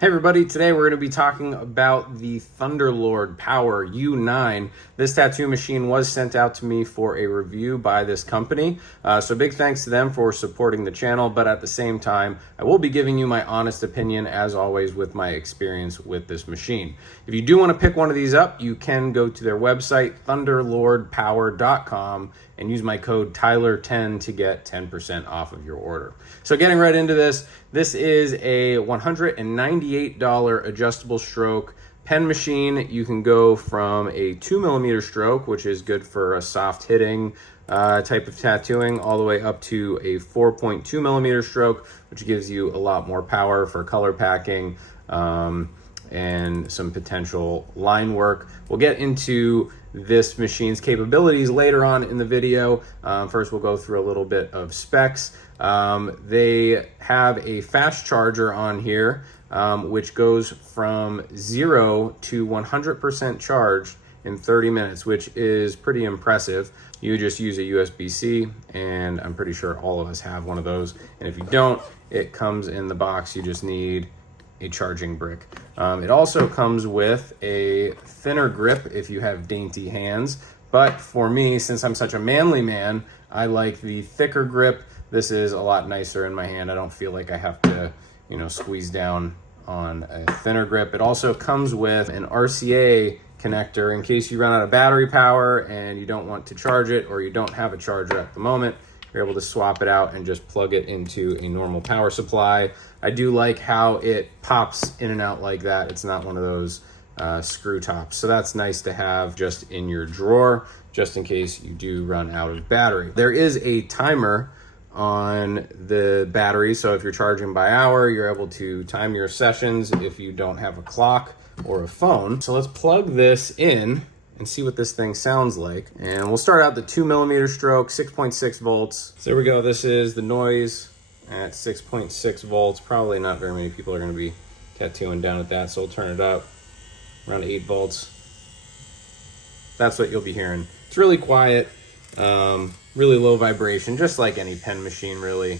Hey everybody, today we're going to be talking about the Thunderlord Power U9. This tattoo machine was sent out to me for a review by this company, so big thanks to them for supporting the channel, but at the same time, I will be giving you my honest opinion, as always, with my experience with this machine. If you do want to pick one of these up, you can go to their website, thunderlordpower.com, and use my code Tyler10 to get 10% off of your order. So getting right into this is a $198 adjustable stroke pen machine. You can go from a 2mm stroke, which is good for a soft hitting type of tattooing, all the way up to a 4.2mm stroke, which gives you a lot more power for color packing and some potential line work. We'll get into this machine's capabilities later on in the video. First, we'll go through a little bit of specs. They have a fast charger on here, which goes from 0 to 100% charged in 30 minutes, which is pretty impressive. You just use a USB-C, and I'm pretty sure all of us have one of those. And if you don't, it comes in the box. You just need a charging brick. It also comes with a thinner grip if you have dainty hands, but for me, since I'm such a manly man, I like the thicker grip. This is a lot nicer in my hand. I don't feel like I have to, squeeze down on a thinner grip. It also comes with an RCA connector in case you run out of battery power and you don't want to charge it, or you don't have a charger at the moment. You're able to swap it out and just plug it into a normal power supply. I do like how it pops in and out like that. It's not one of those screw tops. So that's nice to have just in your drawer, just in case you do run out of battery. There is a timer on the battery, so if you're charging by hour, you're able to time your sessions if you don't have a clock or a phone. So let's plug this in and see what this thing sounds like. And we'll start out the 2mm stroke, 6.6 volts. So there we go. This is the noise at 6.6 volts. Probably not very many people are going to be tattooing down at that, so we'll turn it up around 8 volts. That's what you'll be hearing. It's really quiet, really low vibration, just like any pen machine, really.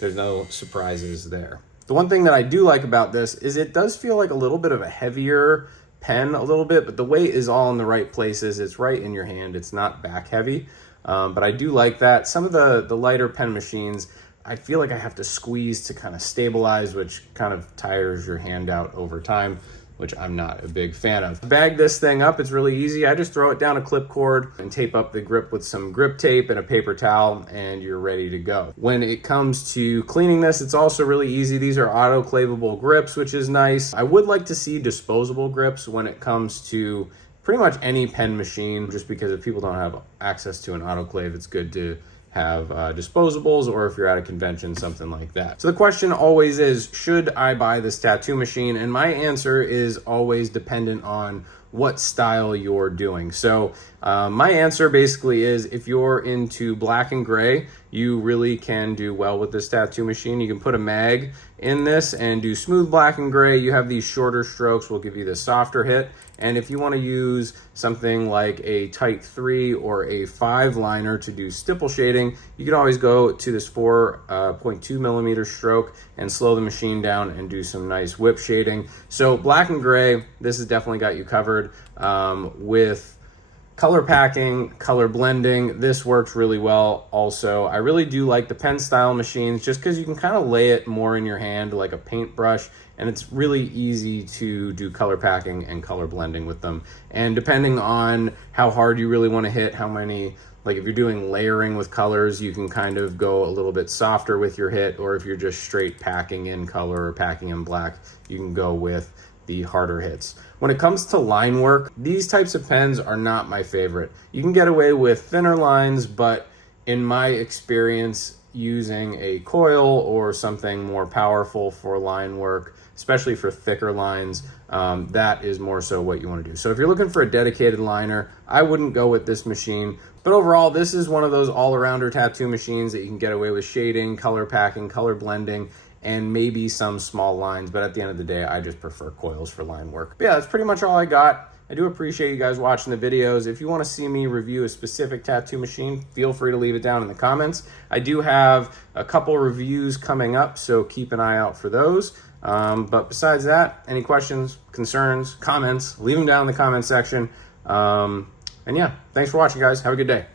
There's no surprises there. The one thing that I do like about this is it does feel like a little bit of a heavier pen a little bit, but the weight is all in the right places. It's right in your hand. It's not back heavy, but I do like that. Some of the lighter pen machines, I feel like I have to squeeze to kind of stabilize, which kind of tires your hand out over time, which I'm not a big fan of. To bag this thing up, it's really easy. I just throw it down a clip cord and tape up the grip with some grip tape and a paper towel, and you're ready to go. When it comes to cleaning this, it's also really easy. These are autoclavable grips, which is nice. I would like to see disposable grips when it comes to pretty much any pen machine, just because if people don't have access to an autoclave, it's good to have disposables, or if you're at a convention, something like that. So the question always is, should I buy this tattoo machine? And my answer is always dependent on what style you're doing. So my answer basically is, if you're into black and gray, you really can do well with this tattoo machine. You can put a mag in this and do smooth black and gray. You have these shorter strokes, will give you the softer hit. And if you want to use something like a tight 3 or a 5 liner to do stipple shading, you can always go to this 4.2mm stroke and slow the machine down and do some nice whip shading. So black and gray, this has definitely got you covered. With color packing, color blending, this works really well also. I really do like the pen style machines just because you can kind of lay it more in your hand like a paintbrush, and it's really easy to do color packing and color blending with them. And depending on how hard you really want to hit, how many, like if you're doing layering with colors, you can kind of go a little bit softer with your hit, or if you're just straight packing in color or packing in black, you can go with the harder hits. When it comes to line work, these types of pens are not my favorite. You can get away with thinner lines, but in my experience, using a coil or something more powerful for line work, especially for thicker lines, that is more so what you want to do. So if you're looking for a dedicated liner, I wouldn't go with this machine. But overall, this is one of those all-arounder tattoo machines that you can get away with shading, color packing, color blending, and maybe some small lines. But at the end of the day, I just prefer coils for line work. But yeah, that's pretty much all I got. I do appreciate you guys watching the videos. If you want to see me review a specific tattoo machine, feel free to leave it down in the comments. I do have a couple reviews coming up, so keep an eye out for those. But besides that, any questions, concerns, comments, leave them down in the comment section. And yeah, thanks for watching, guys. Have a good day.